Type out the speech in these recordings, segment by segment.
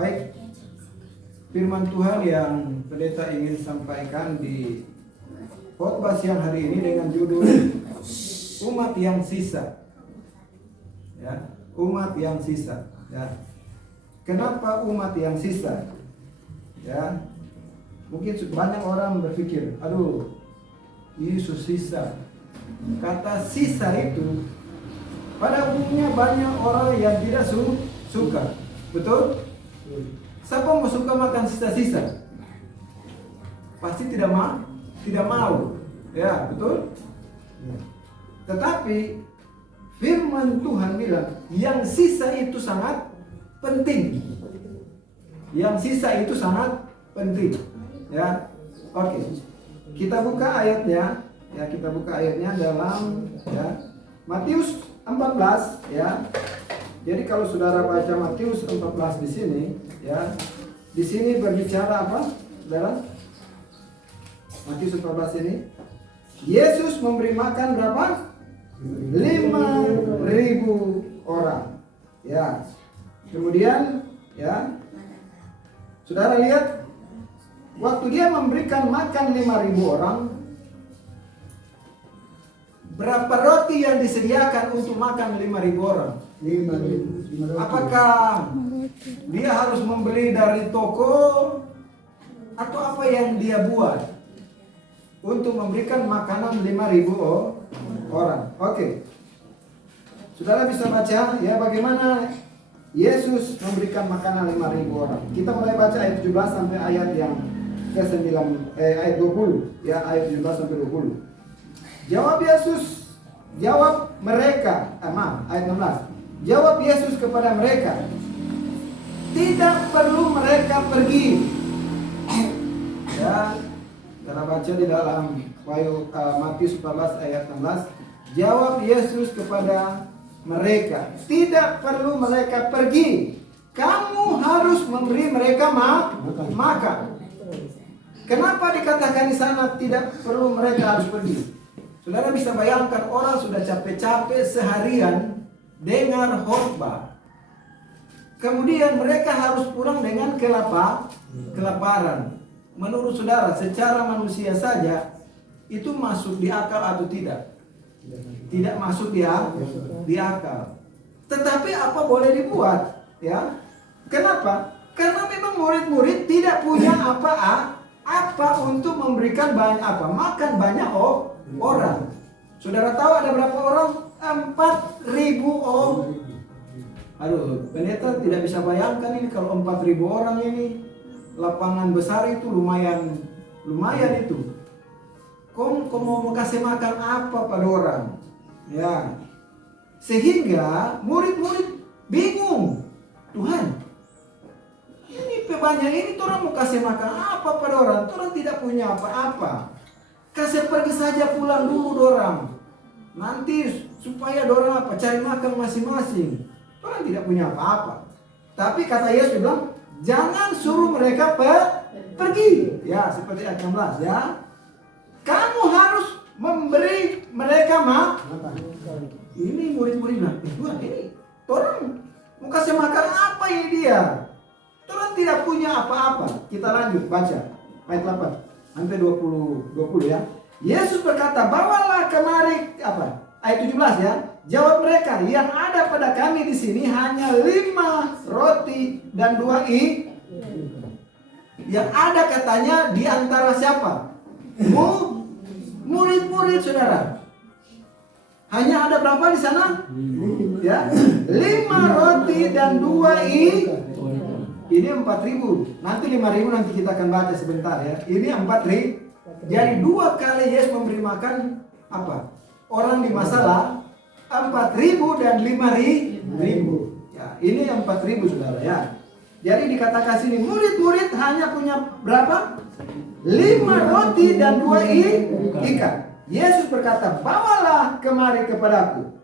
Baik, firman Tuhan yang pendeta ingin sampaikan di khotbah siang hari ini dengan judul umat yang sisa. Ya, umat yang sisa. Ya. Kenapa umat yang sisa? Ya, mungkin banyak orang berpikir, aduh, Yesus sisa. Kata sisa itu pada umumnya banyak orang yang tidak suka. Betul? Siapa mau suka makan sisa-sisa? Pasti tidak mau. Ya, betul? Tetapi firman Tuhan bilang yang sisa itu sangat penting. Yang sisa itu sangat penting. Ya. Oke. Kita buka ayatnya. Ya, kita buka ayatnya dalam Matius 14 ya. Jadi kalau saudara baca Matius 14 di sini ya. Di sini berbicara apa? Saudara? Matius 14 ini Yesus memberi makan berapa? 5.000 orang. Ya. Kemudian ya. Saudara lihat waktu dia memberikan makan 5.000 orang, berapa roti yang disediakan untuk makan 5.000 orang? 5.000. Apakah dia harus membeli dari toko atau apa yang dia buat untuk memberikan makanan 5.000 orang? Oke. Saudara bisa baca ya bagaimana Yesus memberikan makanan 5.000 orang. Kita mulai baca ayat 17 sampai ayat yang ke-9 ayat 20 ya, ayat 17 sampai 20. Jawab mereka, ayat 16. Jawab Yesus kepada mereka, tidak perlu mereka pergi. Ya, kita baca di dalam Matius 14 ayat 16. Jawab Yesus kepada mereka, tidak perlu mereka pergi. Kamu harus memberi mereka makan. Kenapa dikatakan di sana tidak perlu mereka harus pergi? Saudara bisa bayangkan orang sudah capek-capek seharian dengar khotbah. Kemudian mereka harus pulang dengan kelaparan. Menurut saudara, secara manusia saja itu masuk di akal atau tidak? Tidak masuk di akal. Tetapi apa boleh dibuat? Ya. Kenapa? Karena memang murid-murid tidak punya apa untuk memberikan makan banyak orang. Saudara tahu ada berapa orang? 4.000 orang. Aduh, pendeta tidak bisa bayangkan ini kalau 4.000 orang ini lapangan besar itu lumayan itu. Kau mau kasih makan apa pada orang? Ya. Sehingga murid-murid bingung. Tuhan, ini banyak ini orang mau kasih makan apa pada orang? Orang tidak punya apa-apa. Kasih pergi saja pulang dulu orang. Nanti supaya orang cari makan masing-masing. Orang tidak punya apa-apa. Tapi kata Yesus bilang, jangan suruh mereka pergi. Ya, seperti ayat 16 ya. Kamu harus memberi mereka makan. Ini murid-muridnya. Tuhan, ini orang mau kasih makan apa ini dia? Orang tidak punya apa-apa. Kita lanjut baca ayat 8 sampai 20 ya. Yesus berkata, bawalah kemari ayat 17 ya. Jawab mereka, yang ada pada kami di sini hanya 5 roti dan 2 ikan. Yang ada katanya di antara siapa? Murid-murid saudara. Hanya ada berapa di sana? Ya, 5 roti dan 2 ikan. Ini 4.000. Nanti 5.000 nanti kita akan baca sebentar ya. Ini 4.000. Jadi 2 kali Yesus memberi makan orang di masalah 4.000 dan 5.000. Ya, ini 4.000 saudara ya. Jadi dikatakan sini murid-murid hanya punya berapa? 5 roti dan 2 ikan. Yesus berkata, bawalah kemari kepadaku.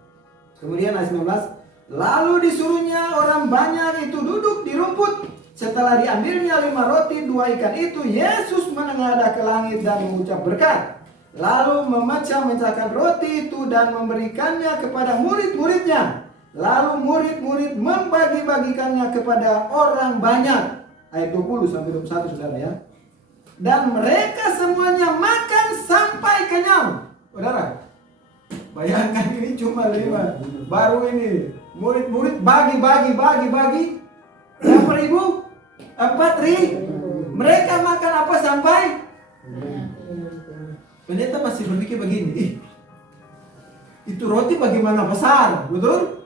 Kemudian ayat 19. Lalu disuruhnya orang banyak itu duduk di rumput. Setelah diambilnya 5 roti 2 ikan itu, Yesus menengadah ke langit dan mengucap berkat. Lalu memecah-mecahkan roti itu dan memberikannya kepada murid-muridnya. Lalu murid-murid membagi-bagikannya kepada orang banyak. Ayat 20 sampai 21 saudara ya. Dan mereka semuanya makan sampai kenyang. Saudara, bayangkan ini cuma 5. Baru ini murid-murid bagi. Berapa ribu? 4.000. Mereka makan apa sampai? Pendeta masih berpikir begini. Itu roti bagaimana besar, betul?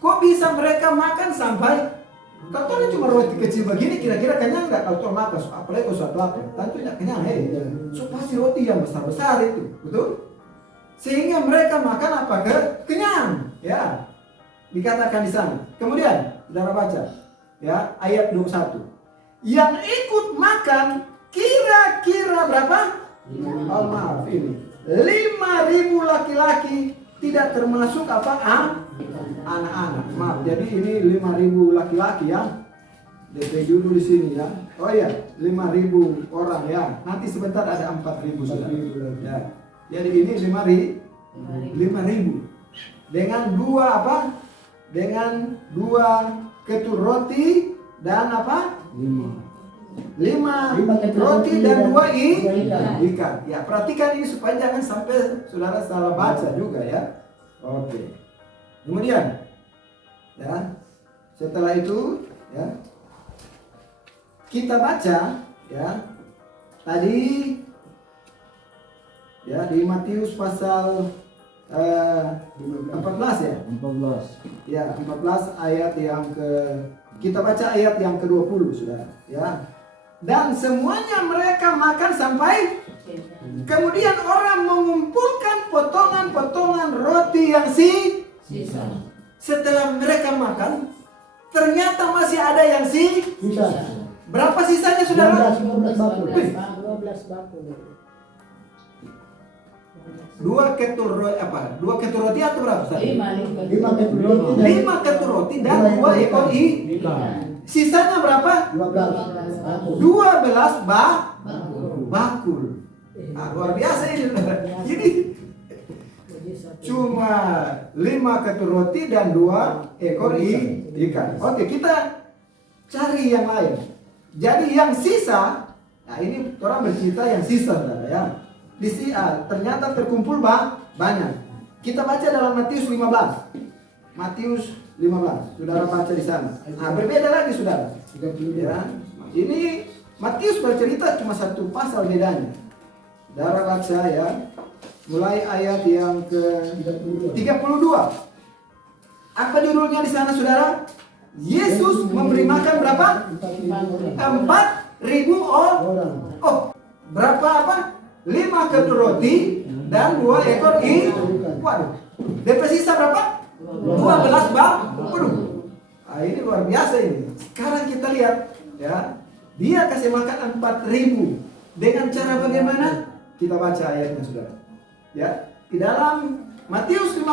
Kok bisa mereka makan sampai? Kalau cuma roti kecil begini, kira-kira kenyang nggak? Kalau makan, apalagi kalau suatu lapar, tentunya kenyang. So pasti roti yang besar-besar itu, betul? Sehingga mereka makan apa? Kenyang, ya. Dikatakan di sana. Kemudian, saudara baca, ya, ayat 21. Yang ikut makan kira-kira berapa? Oh maaf ini. 5.000 laki-laki, tidak termasuk apa? Anak-anak. Maaf, jadi ini 5.000 laki-laki ya. DP dulu di sini ya. Oh iya, 5.000 orang ya. Nanti sebentar ada 4.000 sudah. Ya. Jadi ini 5.000. Dengan 2 apa? Dengan 2 ketul roti dan apa? 5 roti dan 2 ikan. Ya, perhatikan ini supaya jangan sampai saudara salah baca juga ya. Oke. Kemudian ya, setelah itu ya, kita baca ya tadi ya di Matius pasal 14 ya. 14. Ya, 14 ayat yang kita baca ayat yang ke-20 Saudara, ya. Dan semuanya mereka makan sampai kemudian orang mengumpulkan potongan-potongan roti yang sisa. Setelah mereka makan, ternyata masih ada yang sisa. Berapa sisanya Saudara? 12 bakul. 2 ketul roti apa? 2 ketul roti atau berapa? 5 ketul roti. 5 ketul roti dan 2 ekor ikan. Sisanya berapa? 12 bakul. Nah, luar biasa ini. Jadi cuma 5 ketul roti dan 2 ekor ikan. Oke, kita cari yang lain. Jadi yang sisa, nah ini orang bercerita yang sisa ya. Di ternyata terkumpul banyak. Kita baca dalam Matius 15. Matius 15. Saudara baca di sana. Nah, berbeda lagi Saudara. Ya. Ini Matius bercerita cuma 1 pasal bedanya. Saudara baca ya. Mulai ayat yang ke-32. Apa judulnya di sana Saudara? Yesus memberi makan berapa? 4.000 orang. Oh, berapa apa? 5 ketul roti dan 2 ekor ikan. Waduh. DP sisa berapa? 12 waduh. Nah, ini luar biasa ini. Sekarang kita lihat ya. Dia kasih makan 4.000 dengan cara bagaimana? Kita baca ayatnya Saudara. Ya, di dalam Matius 15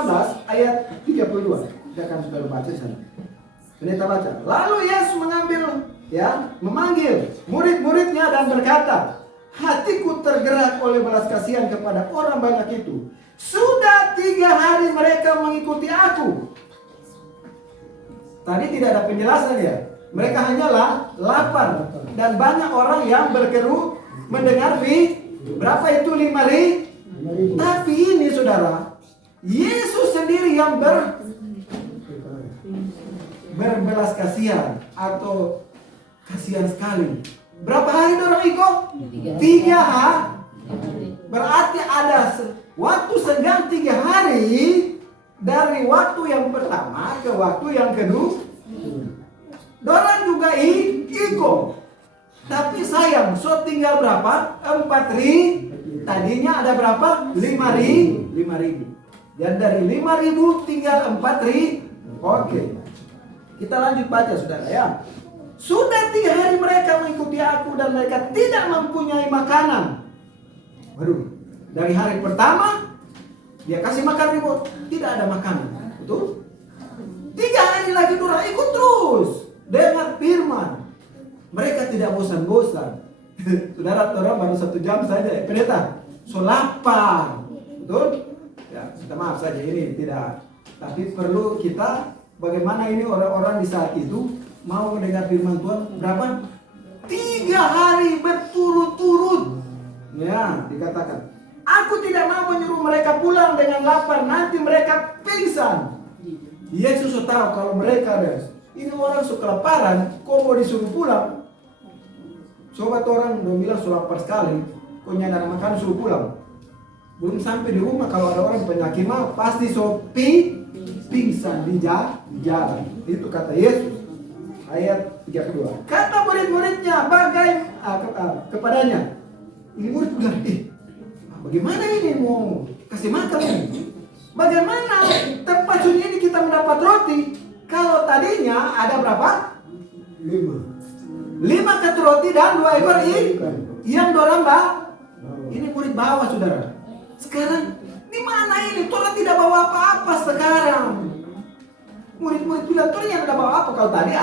ayat 32. Kita akan Saudara baca di sana. Kita baca. Lalu Yesus memanggil murid-muridnya dan berkata, hatiku tergerak oleh belas kasihan kepada orang banyak itu. Sudah 3 hari mereka mengikuti aku. Tadi tidak ada penjelasan ya. Mereka hanyalah lapar. Dan banyak orang yang berkeru mendengar berapa itu 5.000. Tapi ini Saudara, Yesus sendiri yang berbelas kasihan atau kasihan sekali. Berapa hari orang ikut? 3 hari. Berarti ada waktu senggang 3 hari dari waktu yang pertama ke waktu yang kedua. Dorang juga ikut. Tapi sayang, so tinggal berapa? 4.000. Tadinya ada berapa? 5.000. Dan dari 5.000 tinggal 4.000. Oke. Kita lanjut baca Saudara ya. Sudah 3 hari mereka mengikuti aku dan mereka tidak mempunyai makanan. Waduh, dari hari pertama dia kasih makan ribut, tidak ada makanan. Betul? 3 hari lagi dorang ikut terus dengar firman. Mereka tidak bosan-bosan. Saudara-saudara baru 1 jam saja pendeta. So lapar. Betul? Ya, kita maaf saja ini tidak Tapi perlu kita, bagaimana ini orang-orang di saat itu mau mendengar firman Tuhan berapa? 3 hari berturut-turut. Ya, dikatakan, aku tidak mau menyuruh mereka pulang dengan lapar, nanti mereka pingsan. Yesus tahu kalau mereka ini orang suka kelaparan, kok mau disuruh pulang? Sobat orang udah bilang sudah lapar sekali, kok nyadar makan suruh pulang. Belum sampai di rumah kalau ada orang penyakit mah pasti pingsan di jalan. Itu kata Yesus. Ayat 32. Kata murid-muridnya kepadanya. Ini murid bilang, bagaimana ini mau kasih makan ini? Bagaimana tempat sunyi ini kita mendapat roti? Kalau tadinya ada berapa? 5 ketu roti dan 2 ekor ikan. Yang dorang ini murid bawa saudara. Sekarang di mana ini? Tuhan tidak bawa apa-apa sekarang. Murid-murid bilang Tuhan yang tidak bawa apa? Kalau tadi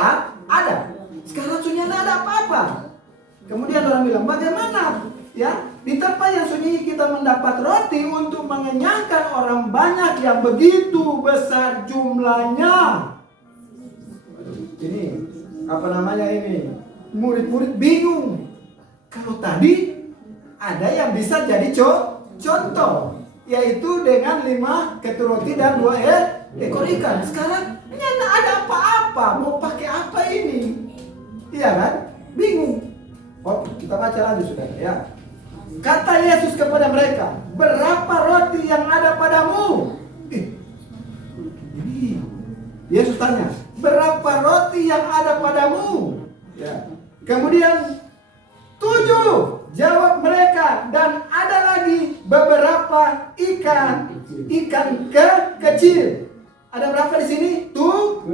ada. Sekarang sunyi tidak ada apa-apa. Kemudian orang bilang bagaimana? Ya, di tempat yang sunyi kita mendapat roti untuk mengenyangkan orang banyak yang begitu besar jumlahnya. Ini apa namanya ini? Murid-murid bingung. Kalau tadi ada yang bisa jadi contoh, yaitu dengan 5 ketu roti dan 2 ekor ikan. Sekarang ini tidak ada apa-apa. Mau pakai apa ini? Iya kan? Bingung. Oh, kita baca lanjut sudah ya. Kata Yesus kepada mereka, berapa roti yang ada padamu? Ini Yesus tanya, berapa roti yang ada padamu? Ya. Kemudian 7 jawab mereka, dan ada lagi beberapa ikan kecil. Ada berapa di sini? 7.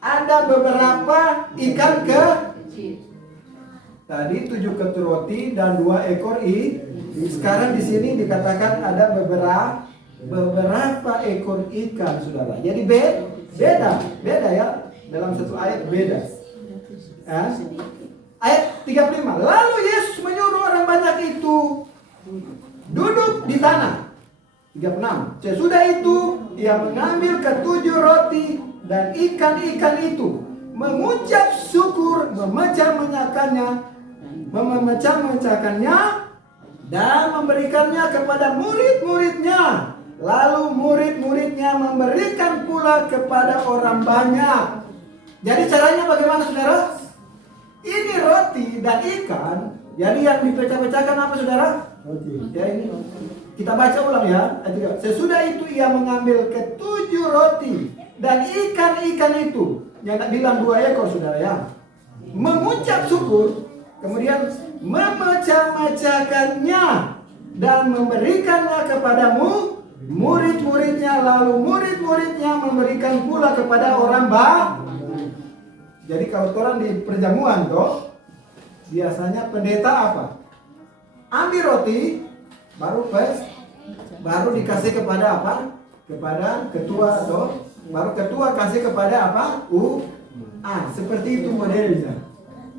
Ada beberapa ikan kecil. Tadi 7 ketu roti dan 2 ekor ikan. Sekarang di sini dikatakan ada beberapa ekor ikan, saudara. Jadi beda ya. Dalam satu ayat beda. Ayat 35. Lalu Yesus menyuruh orang banyak itu duduk di tanah. 36. Sesudah itu ia mengambil ke-7 roti dan ikan-ikan itu, mengucap syukur, memecah-mecahkannya dan memberikannya kepada murid-muridnya. Lalu murid-muridnya memberikan pula kepada orang banyak. Jadi caranya bagaimana, saudara? Ini roti dan ikan. Jadi yang dipecah-pecahkan apa, saudara? Roti. Ya, ini kita baca ulang ya. Sesudah itu ia mengambil ke-7 roti dan ikan-ikan itu. Yang tak bilang 2 ekor, saudara ya. Mengucap syukur, kemudian memecah-mecahkannya dan memberikannya kepadamu murid-muridnya, lalu murid-muridnya memberikan pula kepada orang banyak. Jadi kalau orang di perjamuan toh, biasanya pendeta apa? Ambil roti, baru dikasih kepada apa? Kepada ketua toh, baru ketua kasih kepada apa? Seperti itu modelnya.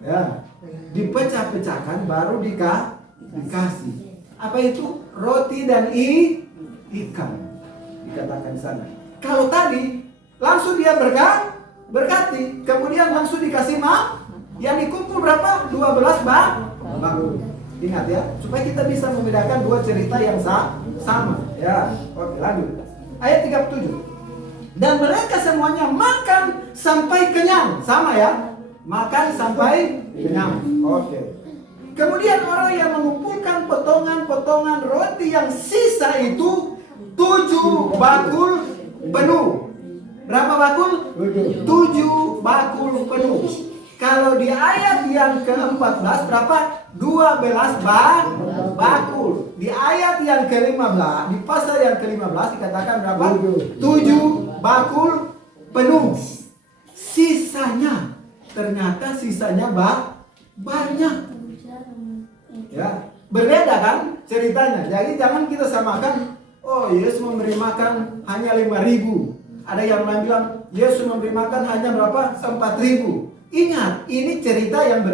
Ya. Dipecah-pecahkan baru dikasih. Apa itu? Roti dan ikan. Dikatakan di sana. Kalau tadi langsung dia berkati, kemudian langsung dikasih yang dikumpul berapa? 12 bakul. Ingat ya, supaya kita bisa membedakan 2 cerita yang sama. Ya, oke, lanjut. Ayat 37. Dan mereka semuanya makan sampai kenyang. Sama ya? Makan sampai kenyang. Oke. Kemudian orang yang mengumpulkan potongan-potongan roti yang sisa itu 7 bakul penuh. Berapa bakul? 7 bakul penuh. Kalau di ayat yang ke-14 berapa? 12 bakul. Di ayat yang ke-15, di pasal yang ke-15 dikatakan berapa? 7 bakul penuh. Sisanya, ternyata sisanya banyak. Ya, berbeda kan ceritanya. Jadi jangan kita samakan, oh Yesus memberi makan hanya 5.000. Ada yang bilang Yesus memberi makan hanya berapa? 4.000. Ingat, ini cerita yang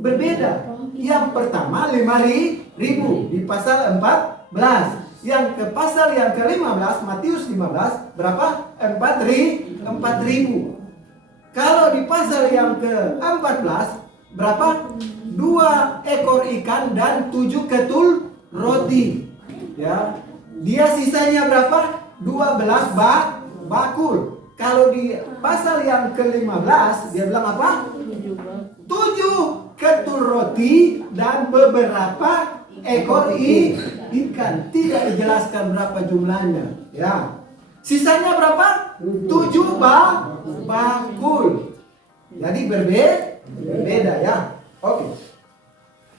berbeda. Yang pertama 5.000 di pasal 14. Yang ke pasal yang ke-15, Matius 15, berapa? 4.000. Kalau di pasal yang ke-14, berapa? 2 ekor ikan dan 7 ketul roti. Ya. Dia sisanya berapa? 12 bakul. Kalau di pasal yang ke-15 dia bilang apa? 7 ketul roti dan beberapa ekor ikan. Tidak dijelaskan berapa jumlahnya. Ya. Sisanya berapa? 7 bakul. Jadi berbeda ya. Oke.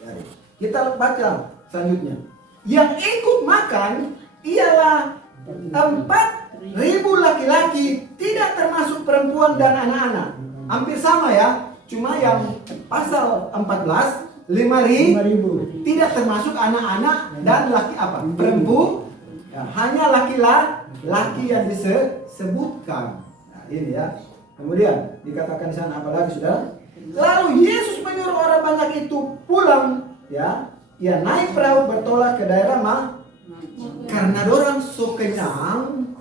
Jadi, kita baca selanjutnya. Yang ikut makan ialah 4.000 laki-laki, tidak termasuk perempuan dan anak-anak. Hampir sama ya. Cuma yang pasal 14 5.000 tidak termasuk anak-anak dan laki apa? Perempuan. Ya, hanya laki-laki yang disebutkan. Nah, ini ya. Kemudian dikatakan di sana apa lagi Saudara? Lalu Yesus menyuruh orang banyak itu pulang, ya. Ia naik perahu bertolak ke daerah karena dorang so kenyang,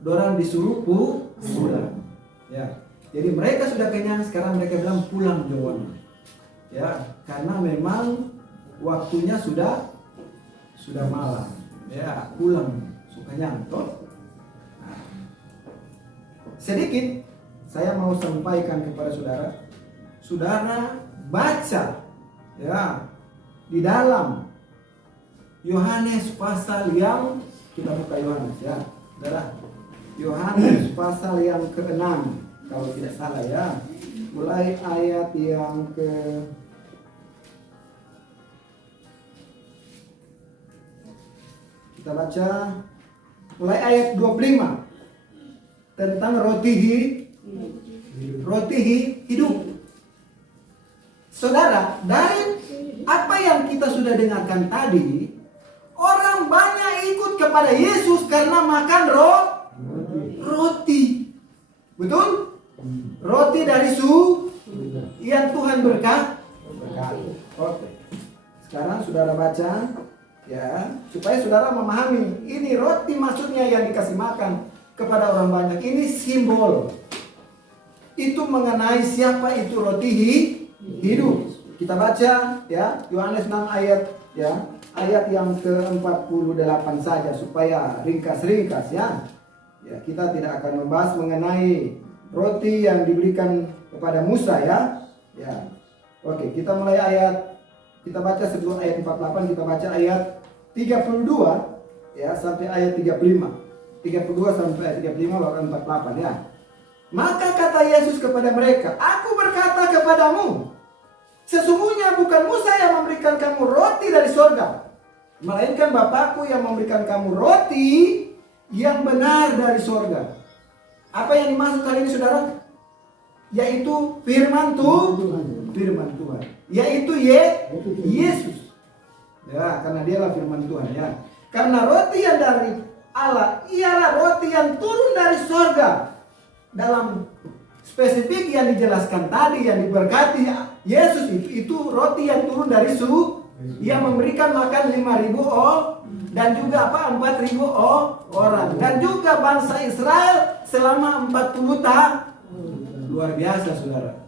dorang disuruh pulang. Ya. Jadi mereka sudah kenyang, sekarang mereka bilang pulang Johan. Ya, karena memang waktunya sudah malam. Ya, pulang so kenyang toh. Nah, sedikit saya mau sampaikan kepada saudara. Saudara baca ya di dalam Yohanes pasal yang kita buka Yohanes ya. Saudara. Yohanes pasal yang ke-6 kalau tidak salah ya. Mulai ayat yang kita baca mulai ayat 25 tentang roti hidup. Saudara, dari apa yang kita sudah dengarkan tadi, orang banyak ikut kepada Yesus karena makan roti. Betul? Roti dari yang Tuhan berkati. Oke. Sekarang saudara baca ya, supaya saudara memahami ini roti maksudnya yang dikasih makan kepada orang banyak. Ini simbol. Itu mengenai siapa itu roti hidup. Kita baca ya Yohanes 6 ayat ya, ayat yang ke-48 saja supaya ringkas ya. Ya, kita tidak akan membahas mengenai roti yang diberikan kepada Musa ya. Ya. Oke, kita mulai kita baca sebelum ayat 48 kita baca ayat 32 ya sampai ayat 35. 32 sampai ayat 35 lalu 48 ya. Maka kata Yesus kepada mereka, "Aku berkata kepadamu, sesungguhnya bukan Musa yang memberikan kamu roti dari surga, melainkan Bapakku yang memberikan kamu roti yang benar dari surga." Apa yang dimaksud kali ini saudara? Yaitu firman Tuhan. Yaitu Yesus. Ya, karena dialah firman Tuhan ya. Karena roti yang dari Allah ialah roti yang turun dari surga. Dalam spesifik yang dijelaskan tadi, yang diberkati Yesus itu roti yang turun dari yang memberikan makan 5.000 dan juga 4.000 orang, dan juga bangsa Israel selama 40 tahun. Luar biasa saudara.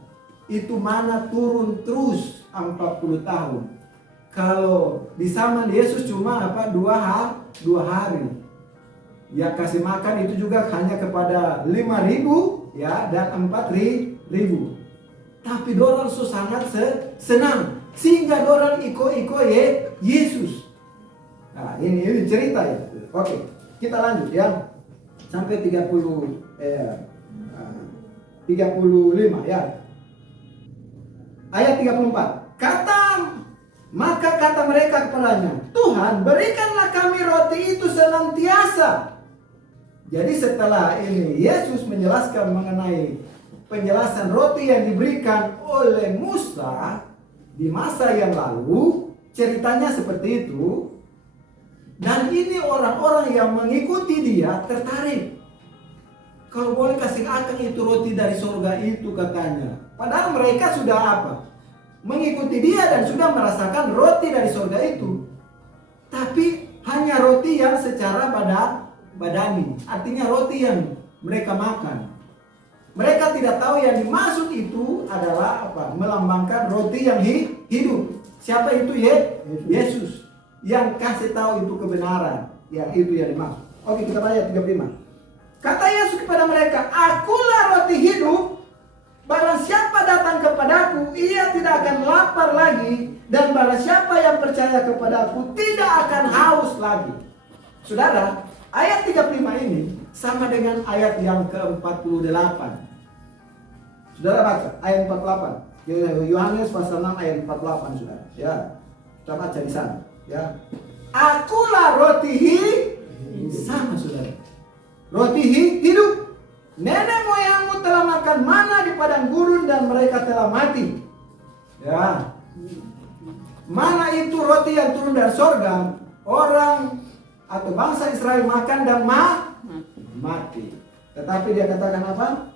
Itu mana turun terus 40 tahun. Kalau di zaman Yesus cuma 2 hari. Ya kasih makan itu juga hanya kepada 5.000 ya dan 4.000. Tapi dorang sangat senang sehingga dorang iko Yesus. Nah, ini cerita ya. Oke, kita lanjut ya. Sampai 35 ya. Ayat 34. Maka kata mereka kepadanya, "Tuhan, berikanlah kami roti itu senantiasa." Jadi setelah ini Yesus menjelaskan mengenai penjelasan roti yang diberikan oleh Musa di masa yang lalu, ceritanya seperti itu. Dan ini orang-orang yang mengikuti dia tertarik. Kalau boleh kasih akan itu roti dari surga itu katanya. Padahal mereka sudah apa? Mengikuti dia dan sudah merasakan roti dari surga itu. Tapi hanya roti yang secara badani, artinya roti yang mereka makan. Mereka tidak tahu yang dimaksud itu adalah apa? Melambangkan roti yang hidup. Siapa itu? Yesus. Yang kasih tahu itu kebenaran. Yang itu yang dimaksud. Oke, kita baca 35. Kata Yesus kepada mereka, "Akulah roti hidup. Barang siapa datang kepadaku, ia tidak akan lapar lagi. Dan barang siapa yang percaya kepadaku, tidak akan haus lagi." Saudara, ayat 35 ini sama dengan ayat yang ke-48. Saudara baca ayat 48. Yohanes pasal 6 ayat 48, saudara. Ya. Kita baca di sana, ya. "Akulah roti hidup." Sama, saudara. Roti hidup. Nenek moyangmu telah makan mana di padang gurun dan mereka telah mati. Ya. Mana itu roti yang turun dari sorga? Orang atau bangsa Israel makan dan mati. Tetapi dia katakan apa?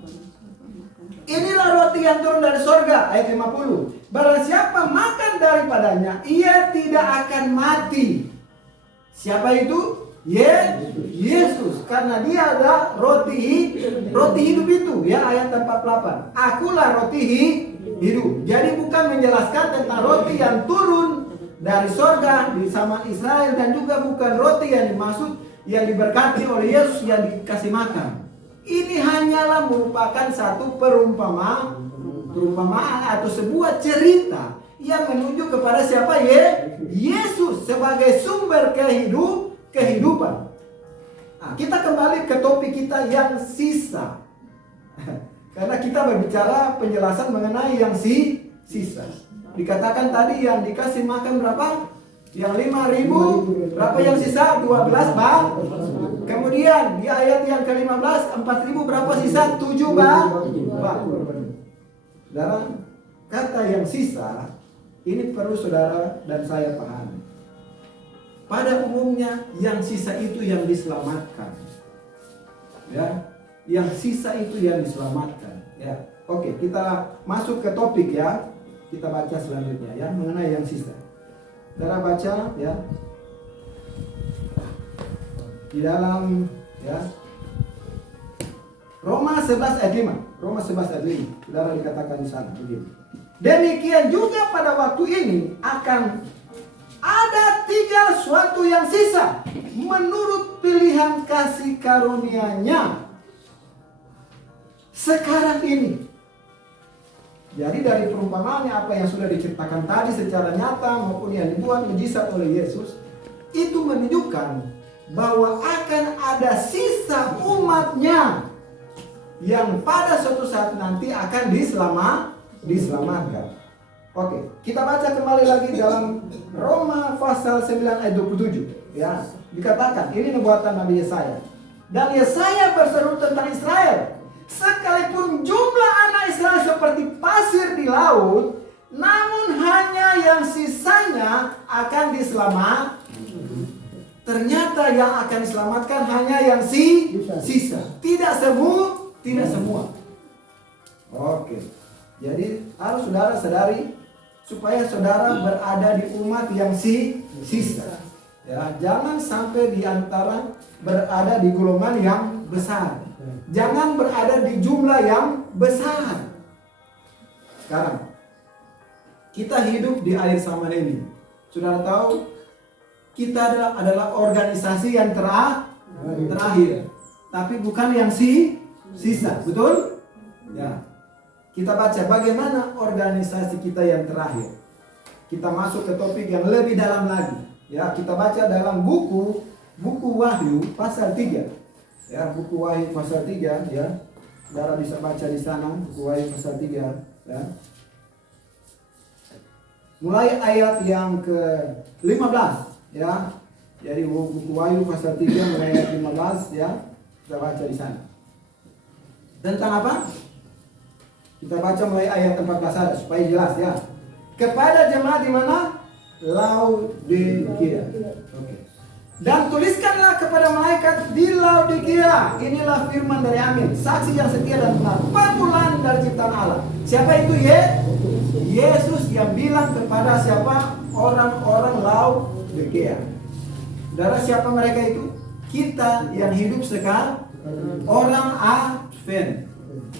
Inilah roti yang turun dari sorga. Ayat 50. Barang siapa makan daripadanya, ia tidak akan mati. Siapa itu? Yesus. Karena dia adalah roti hidup itu. Ya, ayat 48. Akulah roti hidup. Jadi bukan menjelaskan tentang roti yang turun dari sorga di zaman Israel, dan juga bukan roti yang dimaksud yang diberkati oleh Yesus yang dikasih makan. Ini hanyalah merupakan satu perumpamaan atau sebuah cerita yang menuju kepada siapa? Yesus sebagai sumber kehidupan. Nah, kita kembali ke topik kita yang sisa. Karena kita berbicara penjelasan mengenai yang sisa. Dikatakan tadi yang dikasih makan berapa? Yang 5.000. Berapa yang sisa? 12 bak. Kemudian di ayat yang ke-15, 4.000 berapa sisa? 7 bak. Saudara, kata yang sisa ini perlu saudara dan saya pahami. Pada umumnya yang sisa itu yang diselamatkan. Ya, yang sisa itu yang diselamatkan. Ya. Oke, kita masuk ke topik ya. Kita baca selanjutnya ya mengenai yang sisa. Saudara baca ya. Di dalam ya Roma 11 ayat 5. Roma 11 ayat 5. Saudara dikatakan di sana begini. Demikian juga pada waktu ini akan ada 3 suatu yang sisa menurut pilihan kasih karunia-Nya sekarang ini. Jadi dari perumpamaannya apa yang sudah diceritakan tadi secara nyata maupun yang dibuat mujizat oleh Yesus, itu menunjukkan bahwa akan ada sisa umatnya yang pada suatu saat nanti akan diselamatkan. Oke, kita baca kembali lagi dalam Roma pasal 9 ayat 27. Ya, dikatakan ini nubuatan Nabi Yesaya. Dan Yesaya berseru tentang Israel, sekalipun jumlah anak Israel seperti pasir di laut, namun hanya yang sisanya akan diselamatkan. Ternyata yang akan diselamatkan hanya yang sisa. Tidak semua. Oke. Jadi harus saudara sadari supaya saudara berada di umat yang sisa. Ya, jangan sampai di antara berada di golongan yang besar. Jangan berada di jumlah yang besar. Sekarang kita hidup di akhir zaman ini. Saudara tahu kita adalah organisasi yang terakhir, tapi bukan yang sisa, betul? Ya. Kita baca bagaimana organisasi kita yang terakhir. Kita masuk ke topik yang lebih dalam lagi. Ya, kita baca dalam buku Wahyu pasal 3. Ya, buku Wahyu pasal 3 ya. Saudara bisa baca di sana buku Wahyu pasal 3 ya. Mulai ayat yang ke-15 ya. Jadi buku Wahyu pasal 3 mulai ayat 15 ya. Kita baca di sana. Tentang apa? Kita baca mulai ayat 14 saja supaya jelas ya. Kepada jemaat di mana? Laodikia. Oke. Dan tuliskanlah kepada malaikat di Laodikia. Inilah firman dari Amin, saksi yang setia dan benar, permulaan dari ciptaan Allah. Siapa itu? Yesus yang bilang kepada siapa? Orang-orang Laodikia. Saudara, siapa mereka itu? Kita yang hidup sekarang, orang Advent.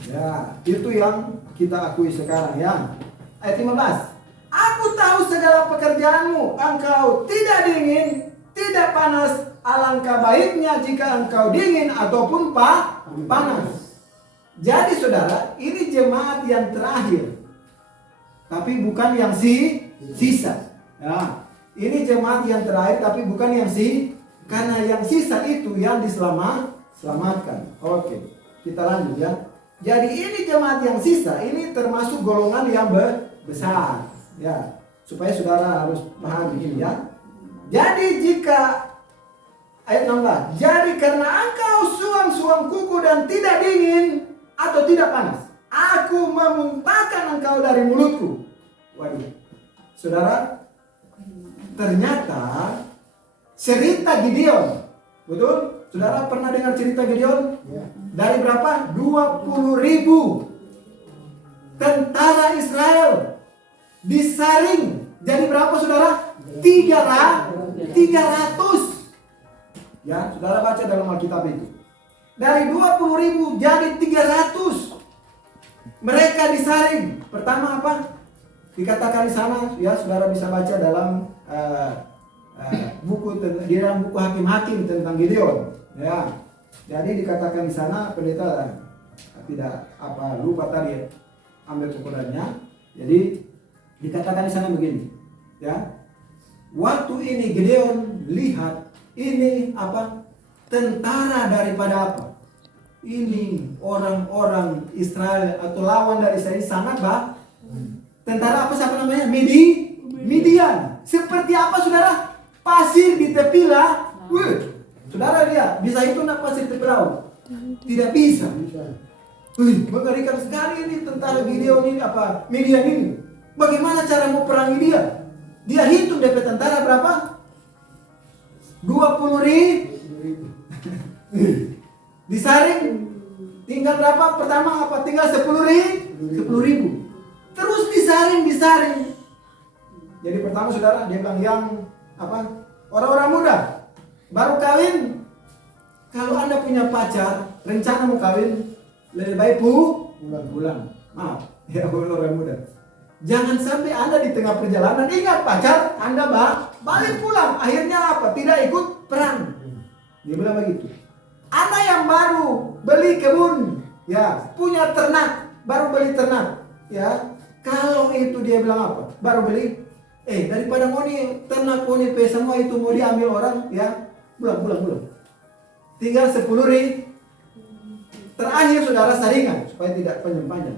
Ya, itu yang kita akui sekarang ya. Ayat 15. Aku tahu segala pekerjaanmu, engkau tidak dingin, tidak panas. Alangkah baiknya jika engkau dingin ataupun panas. Jadi saudara, ini jemaat yang terakhir, tapi bukan yang sisa. Ya, ini jemaat yang terakhir, tapi bukan yang karena yang sisa itu yang diselamatkan. Oke, kita lanjut ya. Jadi ini jemaat yang sisa, ini termasuk golongan yang besar. Ya, supaya saudara harus paham ini ya. Jadi jika ayat 16, jadi karena engkau suam-suam kuku dan tidak dingin atau tidak panas, aku memuntahkan engkau dari mulutku. Waduh, saudara, ternyata cerita Gideon, betul? Saudara pernah dengar cerita Gideon? Ya. Dari berapa? 20.000 tentara Israel disaring. Jadi berapa saudara? 300. Ya, saudara baca dalam Alkitab itu. Dari 20.000 jadi 300. Mereka disaring. Pertama apa? Dikatakan di sana, ya saudara bisa baca dalam di dalam buku Hakim-Hakim tentang Gideon. Ya, jadi dikatakan di sana, pendeta tidak lupa tadi ambil ukurannya. Jadi dikatakan di sana begini, ya. Waktu ini Gideon lihat ini tentara daripada apa? Ini orang-orang Israel atau lawan dari Israel sangat tentara siapa namanya? Midian. Seperti apa saudara? Pasir di tepi saudara lihat, bisa itu pasir tepi laut? Tidak bisa. Mengerikan sekali ini tentara Gideon ini Midian ini. Bagaimana cara mau perangi dia? Dia hitung DP tentara berapa? 20.000. Disaring tinggal berapa? Pertama tinggal 10.000. Terus disaring. Jadi pertama saudara dia bilang yang orang-orang muda baru kawin. Kalau Anda punya pacar, rencana mau kawin, lebih baik pulang. Maaf, ya orang muda. Jangan sampai Anda di tengah perjalanan ingat pacar, Anda balik pulang. Akhirnya tidak ikut perang. Dia bilang begitu. Anda yang baru beli kebun, ya, punya ternak, baru beli ternak, ya. Kalau itu dia bilang baru beli, daripada mau nih ternak mau nih semua itu mau diambil orang, ya, pulang. Tinggal 10.000. Terakhir saudara saringan supaya tidak panjang-panjang.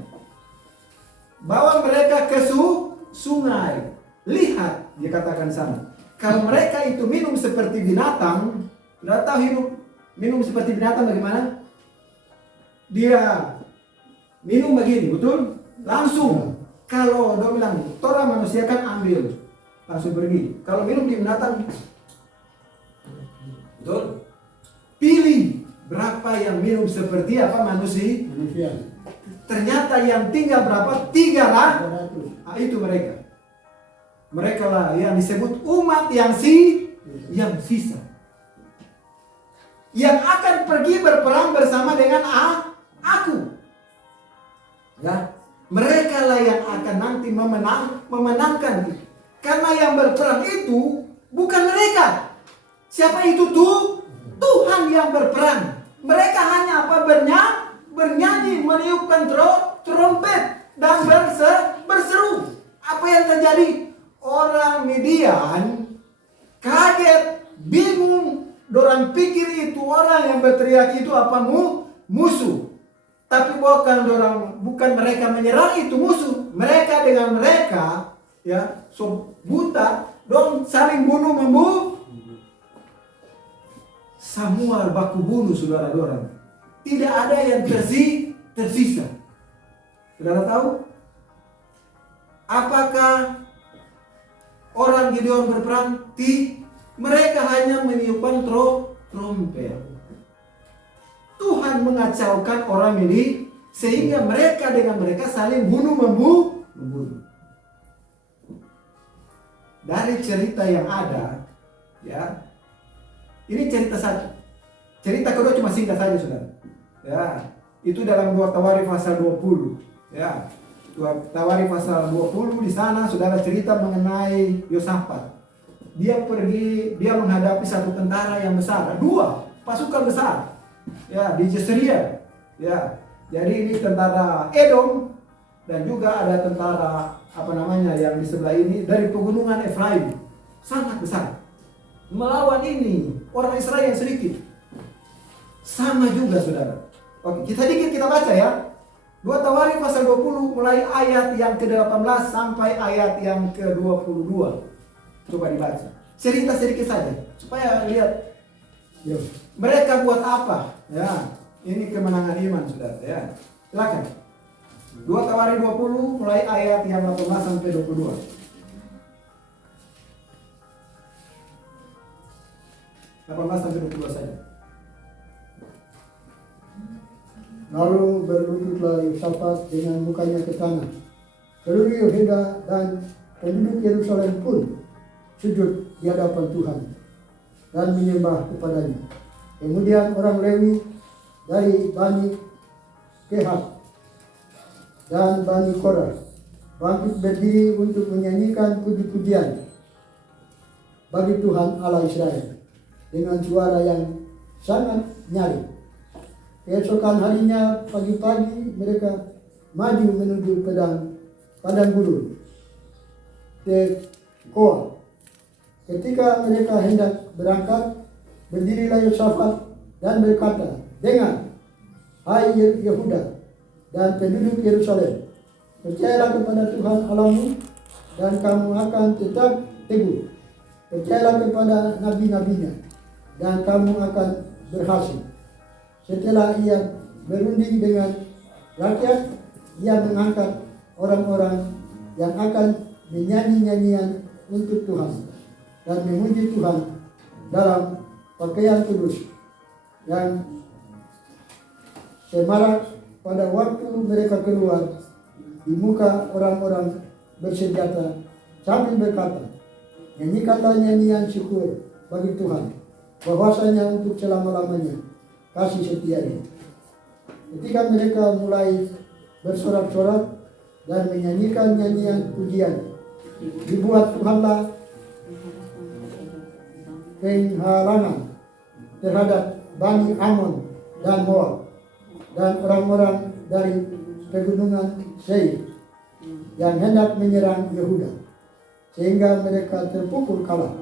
Bawa mereka ke sungai. Lihat, dia katakan sana. Kalau mereka itu minum seperti binatang, sudah tahu minum seperti binatang bagaimana? Dia minum begini, betul? Langsung. Kalau dia bilang, tora manusia kan ambil, langsung pergi. Kalau minum di binatang, betul? Pilih berapa yang minum seperti manusia. Ternyata yang tinggal berapa? 300. Itu mereka. Mereka lah yang disebut umat yang sisa. Yang akan pergi berperang bersama dengan aku. Ya, mereka lah yang akan nanti memenangkan. Karena yang berperang itu bukan mereka. Siapa itu Tuhan yang berperang. Mereka hanya bernyanyi, meniupkan trompet dan berseru. Apa yang terjadi? Orang Midian kaget, bingung. Dorang pikir itu orang yang berteriak itu musuh. Tapi bukan mereka menyerang itu musuh. Mereka dengan mereka, ya, buta, dong saling membunuh. Semua baku bunuh saudara dorang. Tidak ada yang tersisa. Saudara tahu? Apakah orang Gideon berperang? Mereka hanya meniupkan trompet. Tuhan mengacaukan orang ini sehingga mereka dengan mereka saling membunuh. Dari cerita yang ada, ya, Ini cerita satu. Cerita kedua cuma singkat saja, saudara. Ya, itu dalam 2 Tawarikh pasal 20. Ya, 2 Tawarikh pasal 20 di sana saudara cerita mengenai Yosafat. Dia pergi, dia menghadapi satu tentara yang besar, 2 pasukan besar. Ya, di Jezreel. Ya, jadi ini tentara Edom dan juga ada tentara yang di sebelah ini dari pegunungan Efraim. Sangat besar. Melawan ini orang Israel yang sedikit. Sama juga saudara. Oke, kita baca ya. 2 Tawarikh pasal 20 mulai ayat yang ke-18 sampai ayat yang ke-22. Coba dibaca. Cerita sedikit saja supaya lihat mereka buat apa. Ya, ini kemenangan iman saudara ya. Silakan. 2 Tawarikh 20 mulai ayat yang 18 sampai 22. Sampai 22 saja. Lalu berlututlah Yosafat dengan mukanya ke tanah. Seluruh Yehuda dan penduduk Yerusalem pun sujud di hadapan Tuhan dan menyembah kepadanya. Kemudian orang Lewi dari Bani Kehat dan Bani Korah bangkit berdiri untuk menyanyikan puji-pujian bagi Tuhan Allah Israel dengan suara yang sangat nyaring. Keesokan harinya pagi-pagi mereka maju menuju padang gurun Tekoa. Ketika mereka hendak berangkat, berdirilah Yosafat dan berkata, "Dengar, hai Yehuda dan penduduk Yerusalem, percayalah kepada Tuhan Allahmu dan kamu akan tetap teguh. Percayalah kepada nabi-nabinya dan kamu akan berhasil." Setelah ia berunding dengan rakyat, ia mengangkat orang-orang yang akan menyanyi nyanyian untuk Tuhan dan memuji Tuhan dalam pakaian kudus yang semarak pada waktu mereka keluar di muka orang-orang bersenjata sambil berkata, "Nyanyikanlah nyanyian syukur bagi Tuhan, bahwasanya untuk selama-lamanya kasih setianya." Ketika mereka mulai bersorak-sorak dan menyanyikan nyanyian pujian, dibuat Tuhanlah penghalangan terhadap Bani Amon dan Moab dan orang-orang dari pegunungan Seir yang hendak menyerang Yehuda, sehingga mereka terpukul kalah.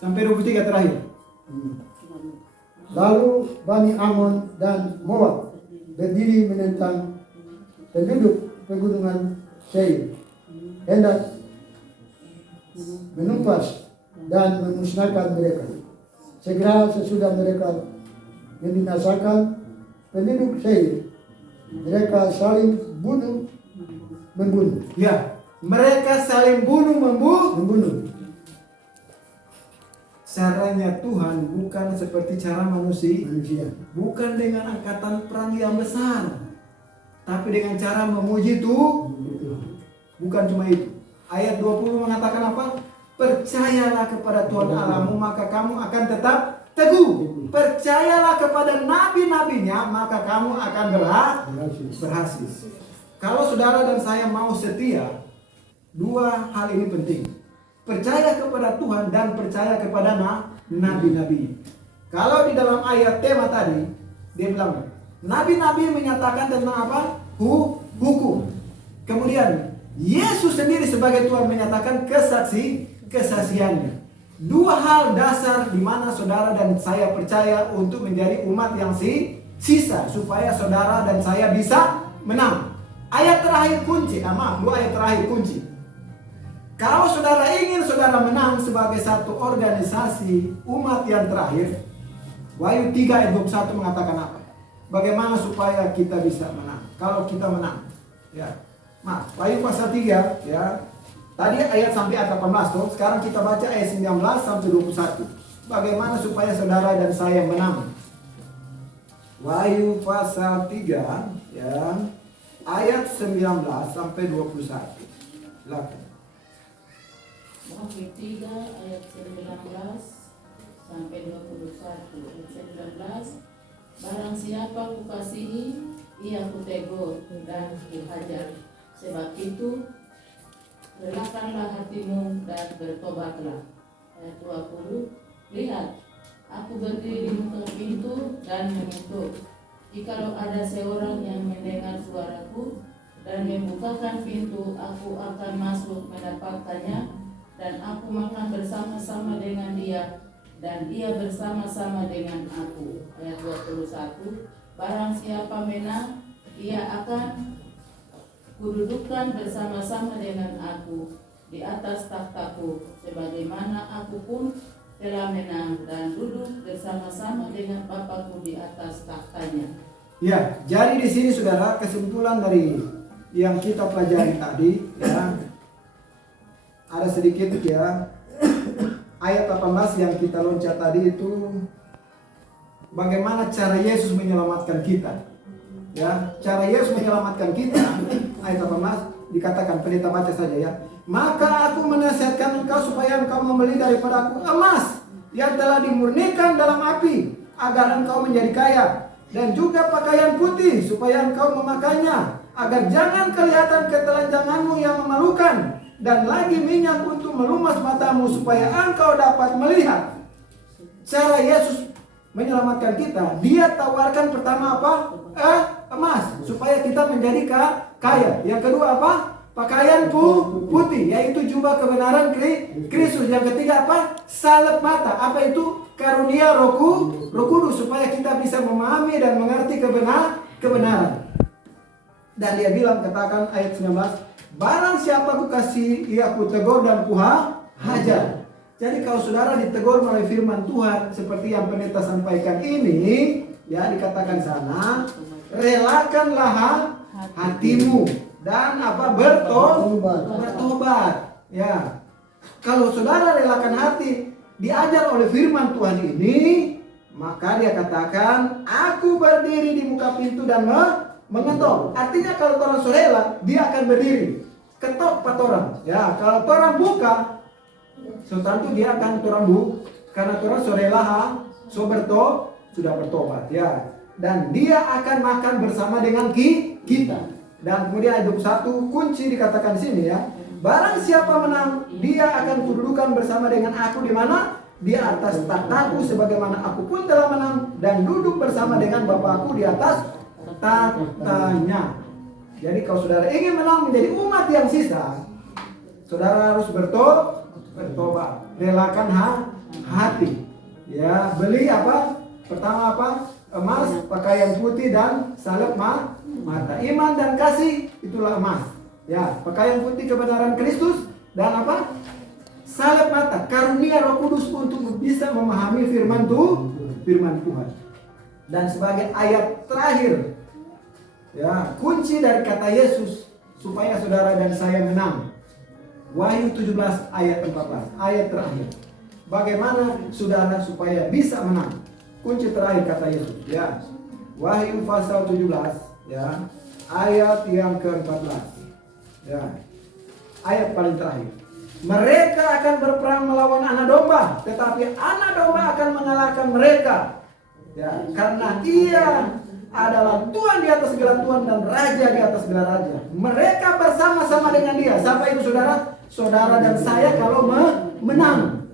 Sampai 23 terakhir. Lalu Bani Amon dan Moab berdiri menentang penduduk pegunungan Seir, hendak menumpas dan memusnahkan mereka. Segera sesudah mereka membinasakan penduduk Seir, mereka saling membunuh. Ya, mereka saling membunuh. Caranya Tuhan bukan seperti cara manusia. Bukan dengan angkatan perang yang besar, tapi dengan cara memuji Tuhan. Bukan cuma itu. Ayat 20 mengatakan apa? Percayalah kepada Tuhan Allahmu, maka kamu akan tetap teguh. Percayalah kepada nabi-nabinya, maka kamu akan berhasil. Kalau saudara dan saya mau setia, 2 hal ini penting. Percaya kepada Tuhan dan percaya kepada nabi-nabi. Kalau di dalam ayat tema tadi, dia bilang, nabi-nabi menyatakan tentang apa? Hukum. Kemudian, Yesus sendiri sebagai Tuhan menyatakan kesaksiannya. 2 hal dasar di mana saudara dan saya percaya untuk menjadi umat yang sisa, supaya saudara dan saya bisa menang. Ayat terakhir kunci, 2 ayat terakhir kunci. Kalau saudara ingin saudara menang sebagai satu organisasi umat yang terakhir, Wahyu 3 ayat 21 mengatakan apa? Bagaimana supaya kita bisa menang? Kalau kita menang, ya. Wahyu pasal 3, ya. Tadi ayat sampai ayat 18 tuh, sekarang kita baca ayat 19 sampai 21. Bagaimana supaya saudara dan saya menang? Wahyu pasal 3, ya. Ayat 19 sampai 21. Silakan. Wahyu 3 ayat 19 sampai 21. Ayat 19. Barang siapa kukasihi, ia kutegur dan kuhajar. Sebab itu, relakanlah hatimu dan bertobatlah. Ayat 20. Lihat, aku berdiri di muka pintu dan mengetuk. Jikalau ada seorang yang mendengar suaraku dan membukakan pintu, aku akan masuk mendapatkannya, dan aku makan bersama-sama dengan dia, dan dia bersama-sama dengan aku. Ayat 21. Barang siapa menang, ia akan kududukkan bersama-sama dengan aku di atas takhtaku, sebagaimana aku pun telah menang dan duduk bersama-sama dengan Bapakku di atas takhtanya. Ya, jadi di sini saudara, kesimpulan dari yang kita pelajari tadi, ya, ada sedikit ya, ayat 18 yang kita loncat tadi itu bagaimana cara Yesus menyelamatkan kita. Ya, cara Yesus menyelamatkan kita, ayat 18 dikatakan, pendeta baca saja ya. Maka aku menasihatkan engkau supaya engkau membeli daripada aku emas yang telah dimurnikan dalam api, agar engkau menjadi kaya, dan juga pakaian putih supaya engkau memakainya, agar jangan kelihatan ketelanjanganmu yang memalukan, dan lagi minyak untuk melumas matamu supaya engkau dapat melihat. Cara Yesus menyelamatkan kita, dia tawarkan pertama apa? Emas, supaya kita menjadi kaya. Yang kedua apa? Pakaian putih, yaitu jubah kebenaran Kristus. Yang ketiga apa? Salep mata. Apa itu? Karunia Roh Kudus, supaya kita bisa memahami dan mengerti kebenaran. Dan dia bilang, katakan ayat 19, barang siapa kukasihi, ia kutegur dan kuhajar. Jadi kalau saudara ditegur melalui firman Tuhan seperti yang pendeta sampaikan ini, ya dikatakan sana, relakanlah hatimu dan apa? Bertobat. Ya. Kalau saudara relakan hati, diajar oleh firman Tuhan ini, maka dia katakan, aku berdiri di muka pintu dan mengetok. Artinya kalau orang rela, dia akan berdiri. Ketok 4 orang. Ya, kalau orang buka, so tentu dia akan karena orang sorela sudah bertobat ya, dan dia akan makan bersama dengan kita. Dan kemudian ayat 21 kunci dikatakan di sini ya, barang siapa menang, dia akan kududukan bersama dengan aku di mana? Di atas takhtaku, sebagaimana aku pun telah menang dan duduk bersama dengan Bapakku di atas takhtanya. Jadi kalau saudara ingin menang menjadi umat yang sisa, saudara harus bertobat, relakan hati. Ya, beli apa? Pertama apa? Emas, pakaian putih dan salep mata. Iman dan kasih, itulah emas. Ya, pakaian putih kebenaran Kristus dan apa? Salep mata, karunia Roh Kudus untuk bisa memahami firman Tuhan. Dan sebagai ayat terakhir, ya, kunci dari kata Yesus supaya saudara dan saya menang. Wahyu 17 ayat 14, ayat terakhir. Bagaimana saudara supaya bisa menang? Kunci terakhir kata Yesus, ya. Wahyu pasal 17, ya. Ayat yang ke-14. Ya. Ayat paling terakhir. Mereka akan berperang melawan anak domba, tetapi anak domba akan mengalahkan mereka. Ya, karena ia adalah Tuhan di atas segala Tuhan dan Raja di atas segala Raja. Mereka bersama-sama dengan dia. Siapa itu saudara? Saudara dan saya kalau menang.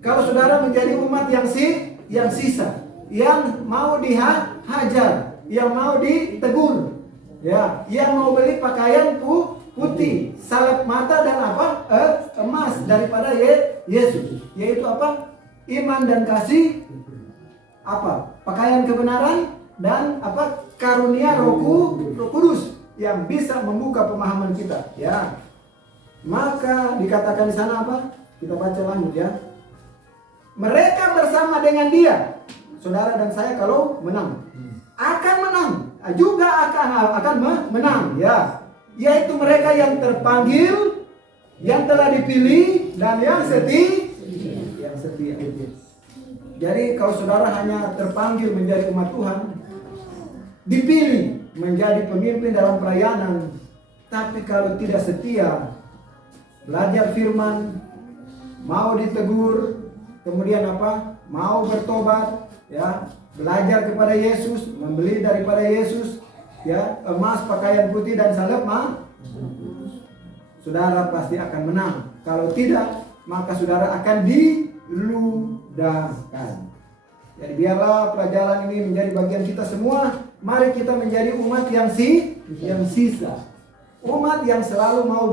Kalau saudara menjadi umat yang sisa, yang mau dihajar, yang mau ditegur, ya, yang mau beli pakaian putih, salep mata dan apa? Emas daripada Yesus, yaitu apa? Iman dan kasih, apa? Pakaian kebenaran dan apa? Karunia Roh Kudus yang bisa membuka pemahaman kita, ya. Maka dikatakan di sana apa? Kita baca lanjut ya. Mereka bersama dengan dia, saudara dan saya kalau menang, akan menang, juga akan menang, ya. Yaitu mereka yang terpanggil, yang telah dipilih dan yang setia. Jadi kalau saudara hanya terpanggil menjadi umat Tuhan, dipilih menjadi pemimpin dalam pelayanan, tapi kalau tidak setia, belajar firman, mau ditegur, kemudian apa? Mau bertobat, ya, belajar kepada Yesus, membeli daripada Yesus, ya, emas, pakaian putih dan salep saudara pasti akan menang. Kalau tidak, maka saudara akan diludahkan. Jadi biarlah pelajaran ini menjadi bagian kita semua. Mari kita menjadi umat yang sisa. Umat yang selalu mau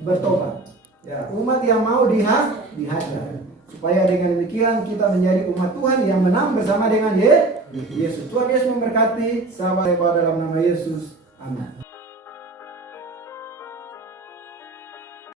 bertobat. Ya, umat yang mau dihajar. Supaya dengan demikian kita menjadi umat Tuhan yang menang bersama dengan Yesus. Tuhan Yesus memberkati. Sahabat dalam nama Yesus. Amin.